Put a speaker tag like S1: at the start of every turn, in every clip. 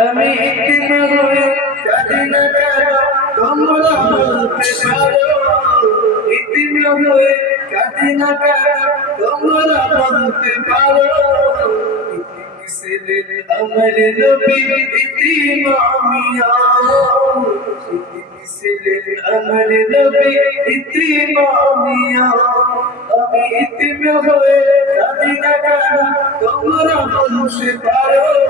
S1: আমি ইতিম হয়ে কাঁদি না কেন তোমরা বলতে পারো ইতিম হয়ে কাঁদি না কেন তোমরা বলতে পারো ছিলেন আমার নবী ইতিম ছিলেন আমার নবী ইতিম আমি ইতিম কাঁদি না কেন তোমরা বলতে পারো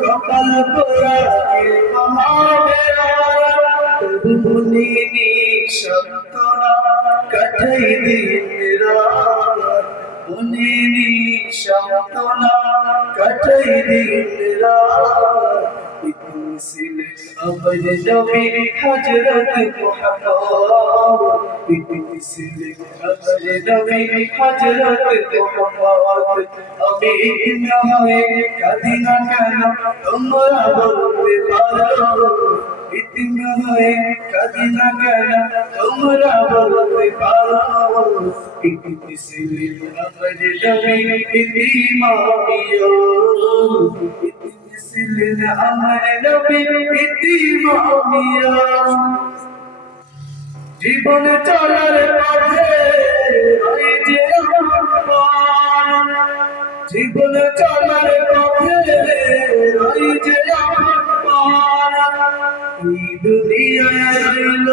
S1: কপাল পোড়া কে বানাবে আর মনে নিঃশব্দনা কাঠাই দিন রাত মনে নিঃশব্দনা কাঠাই দিন রাত ছিলেন আমার নবী হযরত মুহাম্মদ ইতুম ছিলেন আমার নবী হযরত মুহাম্মদ আমি না হয়ে কাঁদি না কেন তোমরা বলতে পারো ইতিম হয়ে কাঁদি না কেন তোমরা বলতে পারো ইতিম ছিলেন আমার নবী ইতিম আমিও আমার নবী ইতিম আমিও জীবন চলার পথে ওই যে জীবন চলার পথে ওই যে এই দুনিয়ায় রইল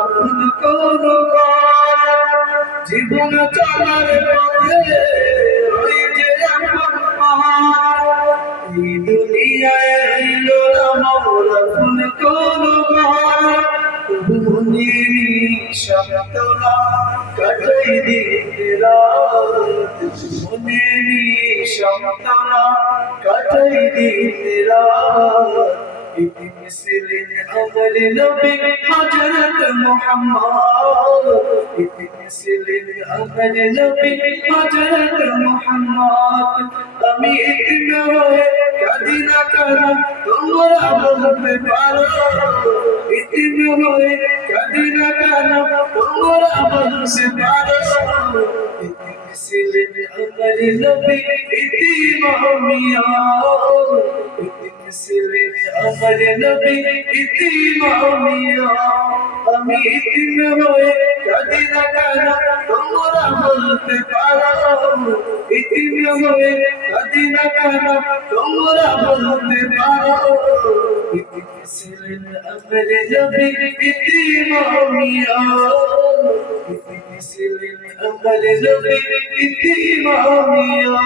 S1: আপন কোনো জীবন চলার পথে ওই যে আমার। এই দুনিয়ায় রইল না আপন কোনো ঘর। মনে নিঃশব্দনা কাটাই দিন রাত দিন রাত ইতিম ছিলেন আমার নবী হযরত মুহাম্মদ ইতিম ছিলেন আমার নবী হযরত মুহাম্মদ আমি ইতিম হয়ে কাঁদি না কেন তোমরা বলতে পারো ইতিম হয়ে কাঁদি না কেন তোমরা বলতে পারো ইতিম ছিলেন আমার নবী ইতিম আমিয়া ইতিম ছিলেন আমার নবী ইতিম আমিয়া আমি ইতিম হয়ে কাঁদি না কেন তোমরা বলতে পারো। ইতিম হয়ে কাঁদি না কেন তোমরা বলতে পারো। আমার নবী ইতিম ছিলেন আমার নবী ইতিম আমিয়া